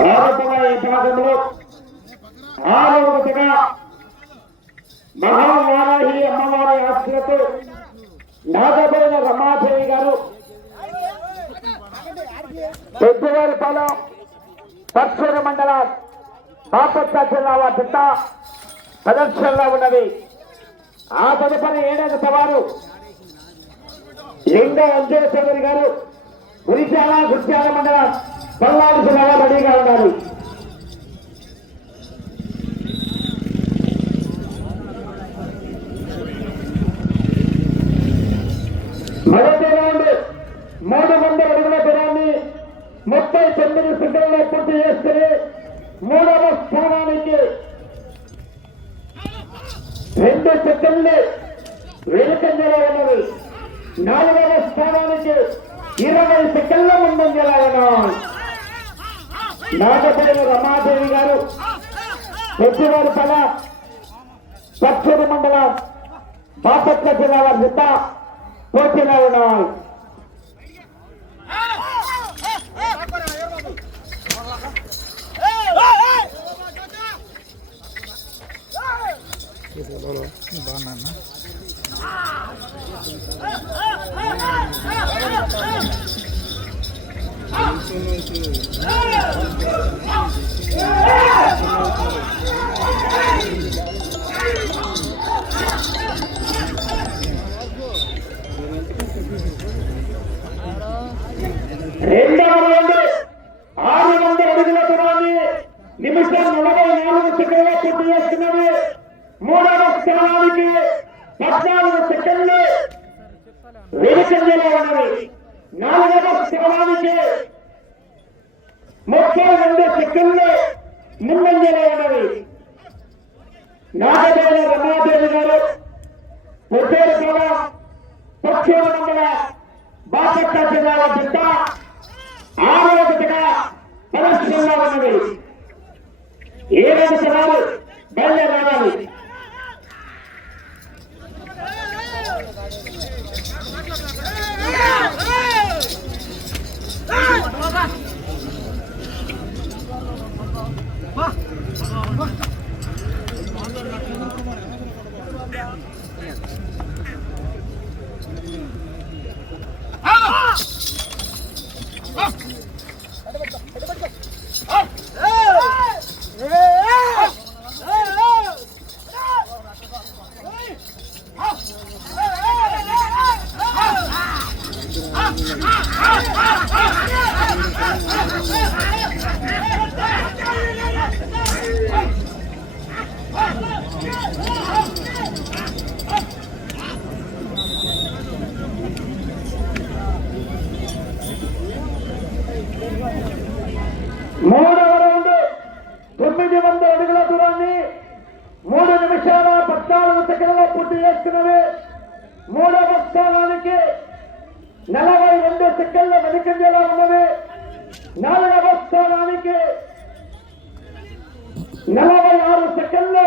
ఆరోపణ ఈ భాగంలో ఆరోగ్యతగా మహావారాహి అమ్మవారి ఆశ్రతో నాగబోయిన రమాదేవి గారు పెద్దవారి పాలెం పక్షుల మండలం బాపట్ల జిల్లా వారి ప్రదర్శనలో ఉన్నది. ఆ తదుపరి ఏడాది సవారు లింగ అంజేశ్వరి గారు గురిశాల గురిశాల మండలం పల్నాడు జిల్లాలో రెడీగా ఉండాలి మొదటి రౌండ్ మూడు వందల అడుగుల దూరాన్ని ముప్పై తొమ్మిది సెకండ్లో పూర్తి చేసుకుని మూడవ స్థానానికి రెండు సెకండ్లు వెనుకంజలో ఉన్నవి నాలుగవ స్థానానికి ఇరవై సెకండ్ల ముందంజలా ఉన్నాయి నాగపల్లి రమాదేవి గారు పెద్దవారి పల పచ్చడి మండలం బాపట్ల జిల్లాల వారి పోటీలో ఉన్నాయి రెండవ రౌండ్ ఆరు వందల అడుగుల దూరాన్ని నిమిషం నలభై నాలుగు సెకండ్ల పూర్తి చేస్తున్నది మూడవ స్థానానికి పద్నాలుగు సెకండ్లు వెనుకంజలో ఉన్నది. నాలుగవ స్థానానికి ముప్పై రెండు సెకండ్లు ముందంజలో ఉన్నది నాగదేవ రమాదేవి గారు పొట్టేరు కూడా పక్షుల మండల బాపట్ల జిల్లాల బిడ్డ ఆరోగ్యతగా పరిస్థితుల్లో ఉన్నది ఏడాది సవాలు బయలు రావాలి? Yeah! Ah! మూడవ రౌండ్ తొమ్మిది వందల అడుగుల దూరాన్ని మూడు నిమిషాల పద్నాలుగు సెకండ్లో పూర్తి చేస్తున్నది. మూడవ స్థానానికి నలభై రెండు సెకండ్ల వెనుకంజలో ఉన్నది. నాలుగవ స్థానానికి నలభై ఆరు సెకండ్లు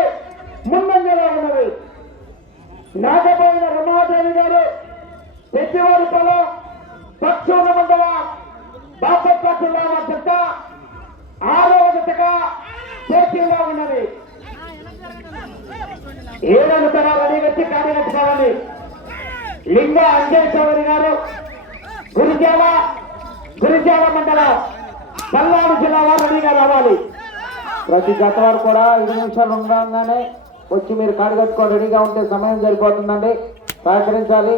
ముందంజలో ఉన్నది. నాగబోయిన రమాదేవి గారు పెద్దవారి పొలం పక్షుల మండల బాపట్ల జిల్లా మధ్య ఆరోగ్యతగా పోటీలో ఉన్నది. ఏడను తన రెడీ కార్యకర్తకాలని లింగ అంజయ్ చౌదరి గారు గురిజాల గురిజాల మండలం పల్నాడు జిల్లా వారు రెడీగా రావాలి. ప్రతి జత వారు కూడా ఐదు నిమిషాలు ఉండగానే వచ్చి మీరు కాడగట్టుకొని రెడీగా ఉంటే సమయం సరిపోతుందండి. సహకరించాలి.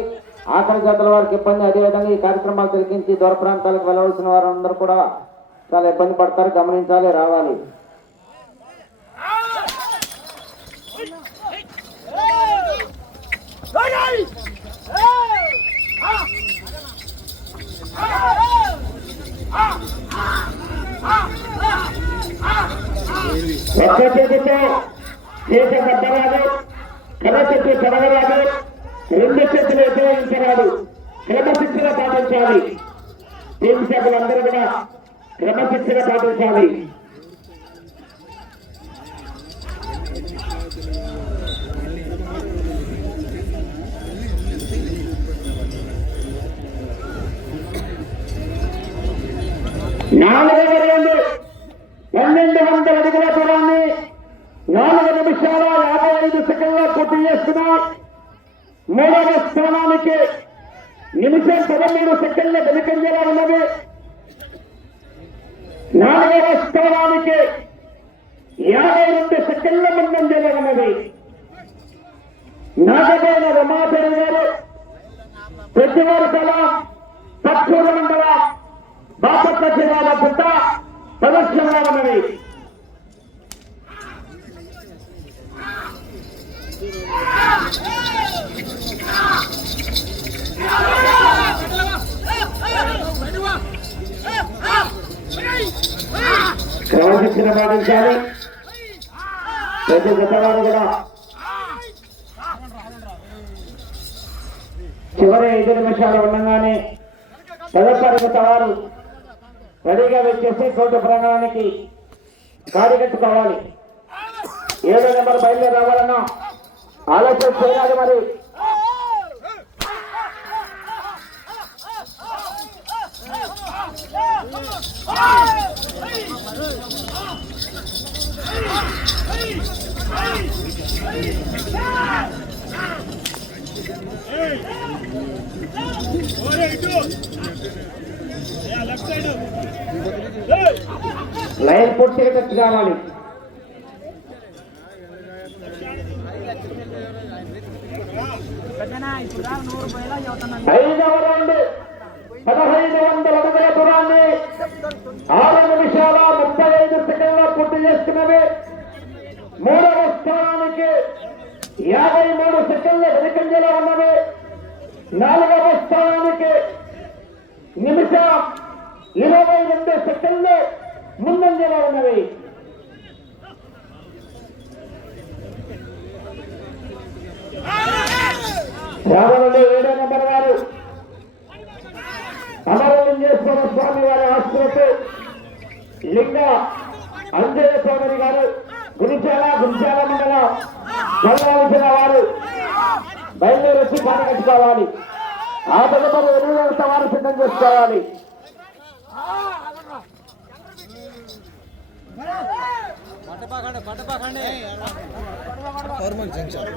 ఆఖరి జతల వారికి ఇబ్బంది అదేవిధంగా ఈ కార్యక్రమాలు తిరిగించి దూర ప్రాంతాలకు వెళ్ళవలసిన వారందరూ కూడా చాలా ఇబ్బంది పడతారు గమనించాలి రావాలి. ఒక్క చేతితో చేత పట్టరాదు కథ చెట్టు చదవరాదు రెండు చేతులు ఉపయోగించరాదు క్రమశిక్షణ పాటించాలి. టీం సభ్యులందరూ కూడా క్రమశిక్షణ పాటించాలి నాలుగవ రెండు. పన్నెండు వందల అడుగుల దూరాన్ని నాలుగు నిమిషాల యాభై ఐదు సెకండ్ల పూర్తి చేస్తున్నారు మూడవ స్థానానికి నిమిషం పదమూడు సెకండ్ల వెనుకంజలా ఉన్నది. నాలుగవ స్థానానికి యాభై రెండు సెకండ్ల ముందంజలా ఉన్నది నాగమైన రమాదేవి గారు ప్రతివారు కళ పచ్చూర మండల బాపట్ల జిల్లాల పుట్ట ప్రదర్శనగా ఉన్నది క్రమశిక్షణ పాటించాలి. ప్రతి గతవారు కూడా. చివరి ఐదు నిమిషాలు ఉండగానే తదుపరి గతవారు రెడీగా వచ్చేసి కోర్టు ప్రాంగణానికి కాడిగట్టుకోవాలి ఏడో నెంబర్ బయలుదేరి రావాలన్నా ఆలోచన చేయాలి మరి. లైన్ పొట్టేటట్టు కావాలి ఐదవ రెండు పదహైదు వందల అడుగుల దూరాన్ని ఆరు నిమిషాల ముప్పై ఐదు సెకండ్ల పూర్తి చేస్తున్నవి మూడవ స్థానానికి యాభై మూడు సెకండ్ల వెనుకంజలో ఉన్నవి నాలుగవ స్థానానికి నిమిషం ఇరవై రెండు సెకండ్లు ముందంజలో ఉన్నవి రామనుడు ఏడో నంబర్ వారు అమరలింగేశ్వర స్వామి వారి ఆశ్రయకు లింగ అంజయ్య చౌదరి గారు గురిచాల గురిచాల మండల చదవాల్సిన వారు బయలుదేరి వచ్చి పాట కట్టుకోవాలి. ఆ తదుపరి ఎరువుల వారు సిద్ధం చేసుకోవాలి. ఫార్మల్ జంక్షన్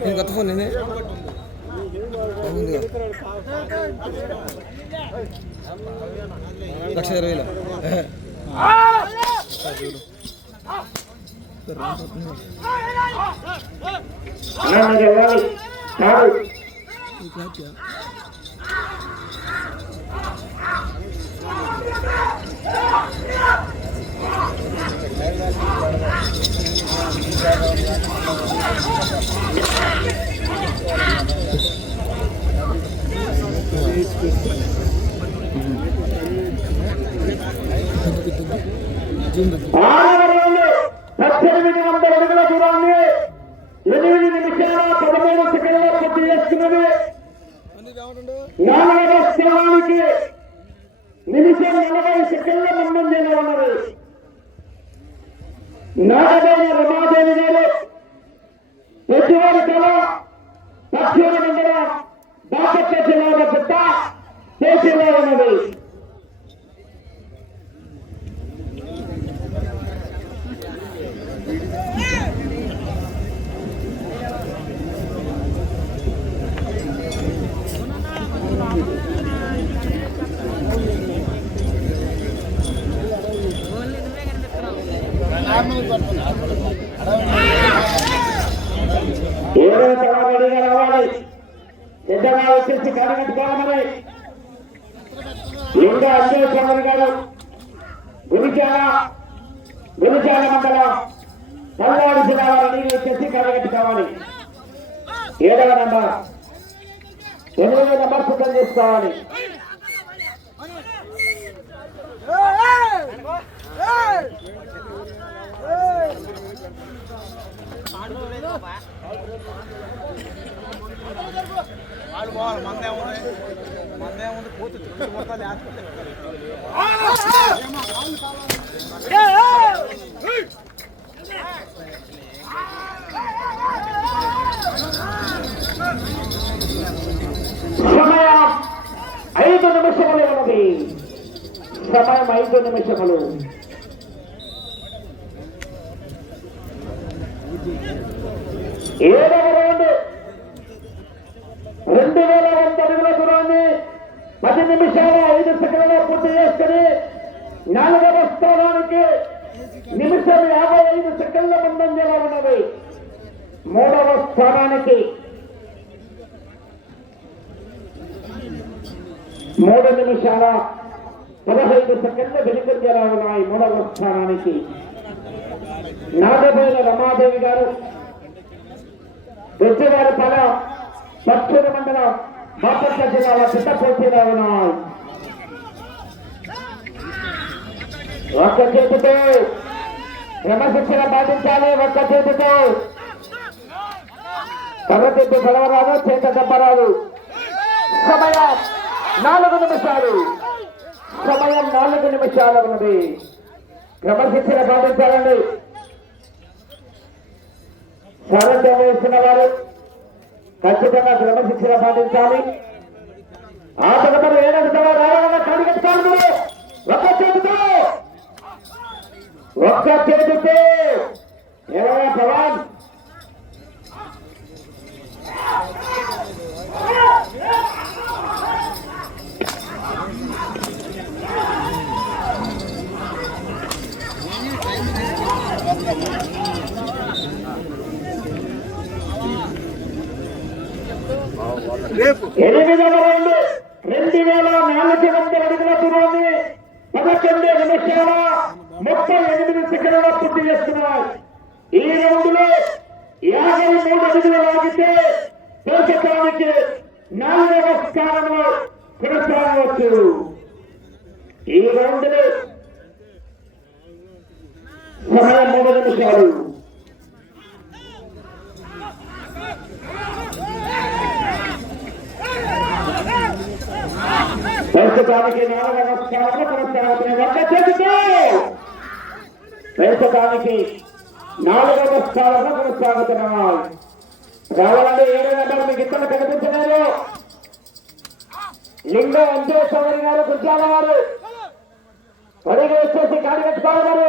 నేను ఫోన్ నేనే. లక్ష ఇరవై వేలు అన్నా మీరు వెళ్ళాలి పద్దెనిమిది వందల అడుగుల దూరాన్ని ఎనిమిది నిమిషాల పదమూడు సెకండ్ల పూర్తి చేస్తున్నది. నాలుగవ స్థానానికి నిమిషం నలభై సెకండ్ల ముందంజలో ఉన్నది. నాగదేవి రమాదేవి గారు ప్రతివారి కళ? పశ్చిమ మండలం బాపట్ల జిల్లాలో పుట్ట దేశంలో ఉన్నది ఏడో తరగతిగా రావాలి పెద్దగా వచ్చేసి కడగట్టుకోవాలి మరి ఇంకా అజయ్ చంద్ర గారు గురిచాల గురిచాల మండలం కలిసి రావాలి నీళ్ళు వచ్చేసి కలగట్టు కావాలి. ఏడవ నంబర్. ఎనిమిది నంబర్ సిద్ధం చేసుకోవాలి. వాళ్ళు సమయం ఐదు నిమిషములు ఏడవ రౌండ్. రెండు వేల వంద అడుగుల దూరాన్ని పది నిమిషాల ఐదు సెకండ్లో పూర్తి చేసుకుని నాలుగవ స్థానానికి నిమిషం యాభై ఐదు సెకండ్ల ముందంజలో ఉన్నది. మూడవ స్థానానికి మూడు నిమిషాల పదహైదు సెకండ్ల వెనుకంజలా ఉన్నాయి మూడవ స్థానానికి నాగబోయిన రమాదేవి గారు. వచ్చేవారి పల పచ్చూరు మండలం బాపట్ల జిల్లాల చిత్తపోటీలో ఉన్నాయి ఒక్క చేతితో క్రమశిక్షణ పాటించాలి ఒక్క చేతితో. కర్రతిప్పి గడవరాదు చేత దెబ్బరాదు. సమయం నాలుగు నిమిషాలు. సమయం నాలుగు నిమిషాలు ఉన్నది. క్రమశిక్షణ పాటించాలండి. సారథ్యం వేస్తున్న వారు ఖచ్చితంగా క్రమశిక్షణ పాటించాలి. ఆ తదుపరి ఏడంటే రావాలన్న కాడిగట్టుకోవాలి మీరు ఒక్క చేతితో ఒక్క చేతితో ఏమైనా పవన్ ఎనిమిదవ రౌండ్ రెండు వేల నాలుగు వందల అడుగుల దూరాన్ని పదకొండు నిమిషాల ముప్పై ఎనిమిది సెకండ్ల పూర్తి చేస్తున్నారు ఈ రౌండ్లో యాభై మూడు అడుగులు లాగితే దేశకానికి నాలుగవ స్థానంలో కొనసాగవచ్చు. ఈ సమయం మూడు నిమిషాలు. ప్రస్తుతానికి నాలుగవ స్థానంలో కొనసాగుతున్న ఒక్క చేతితో ప్రస్తుతానికి నాలుగవ స్థానంలో కొనసాగుతున్నాయి రావాలంటే ఏడు నెంబర్ మీకు ఇతర కనిపించలేదు. లింగ అంజే గారు గుర్జాల గారు. పడిగి వచ్చేసి కాడి కట్టుకోవాలి గారు.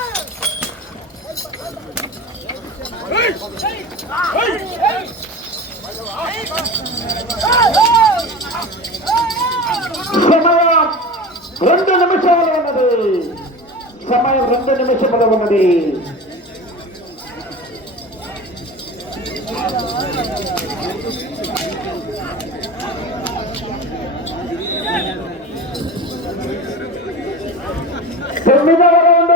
సమయం రెండు నిమిషములు ఉన్నది సమయం రెండు నిమిషములు ఉన్నది తొమ్మిదవ రౌండ్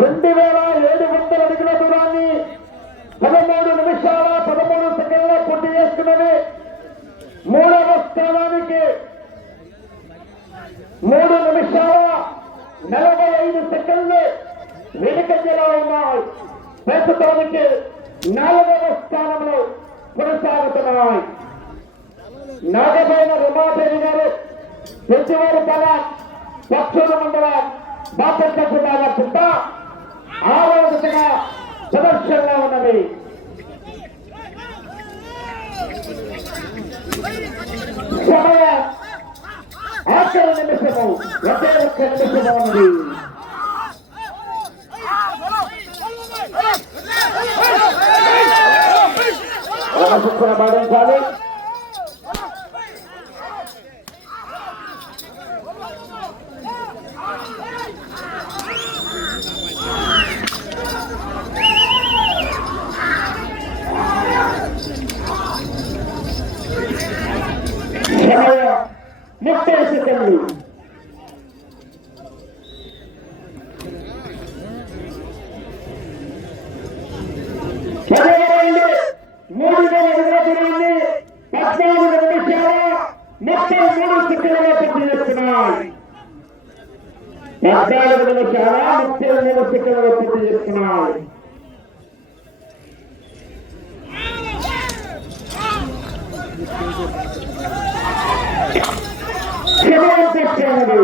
రెండు వేల ఏడు వందల అడుగుల దూరాన్ని పదమూడు నిమిషాల పదమూడు సెకండ్ల పూర్తి చేసుకున్నది మూడవ స్థానానికి మూడు నిమిషాల నలభై ఐదు సెకండ్లు వెనుకంజలో ఉన్నాయి ప్రస్తుతానికి నాలుగవ స్థానంలో కొనసాగుతున్నాయి నాగబైన రమాదేవి గారు పెంచివారి కళ పక్షుల మండలం బాపట్ల జిల్లాల పుట్ట ఆరవ దిశగా ప్రదర్శనలో ఉన్నది. సమయం ఆఖరి నిమిషము ఒకే ఒక్క నిమిషము ఉన్నది. క్రమశిక్షణ పాటించాలి సమయం ముప్పై సెకండ్లు పదవ రౌండ్ మూడు వేల అడుగుల దూరాన్ని పద్నాలుగు నిమిషాల ముప్పై మూడు సెకండ్లలో పూర్తి చేస్తున్నాయి పద్నాలుగు నిమిషాల ముప్పై మూడు సెకండ్లలో పూర్తి చేస్తున్నాయి శివరాం కృష్ణుడు